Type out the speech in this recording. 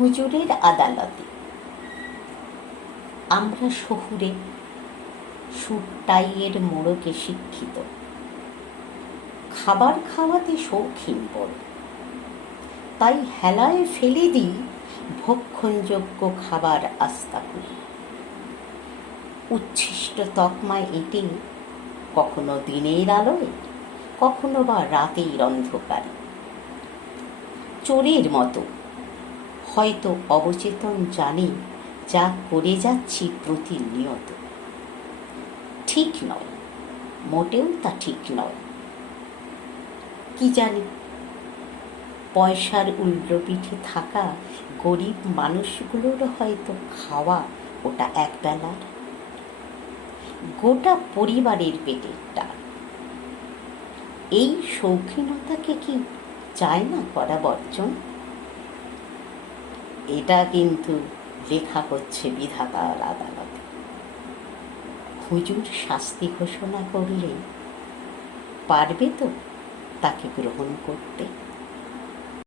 হুজুরের আদালতে। আমরা শহুরে সুট টাইয়ের মোড়কে শিক্ষিত, খাবার খাওয়াতে শৌখিন বড়, তাই হেলায় ফেলে দিই ভক্ষণযোগ্য খাবার আস্তা করি। উচ্ছিষ্ট তকমায় এঁটে কখনো দিনের আলোয়, কখনো বা রাতের অন্ধকারে। চোরের মতো হয়তো অবচেতন জানি যা করে যাচ্ছি প্রতিনিয়ত। ঠিক নয়, মোটেও তা ঠিক নয়। কি জানি, পয়সার উল্টো পিঠে থাকা গরিব মানুষগুলোর হয়তো খাওয়া ওটা একবেলার, গোটা পরিবারের পেটের টান। এই শৌখিনতাকে কি চায় না করা বর্জন? এটা কিন্তু লেখা হচ্ছে বিধাতার আদালতে। হুজুর শাস্তি ঘোষণা করলে পারবে তো তাকে গ্রহণ করতে?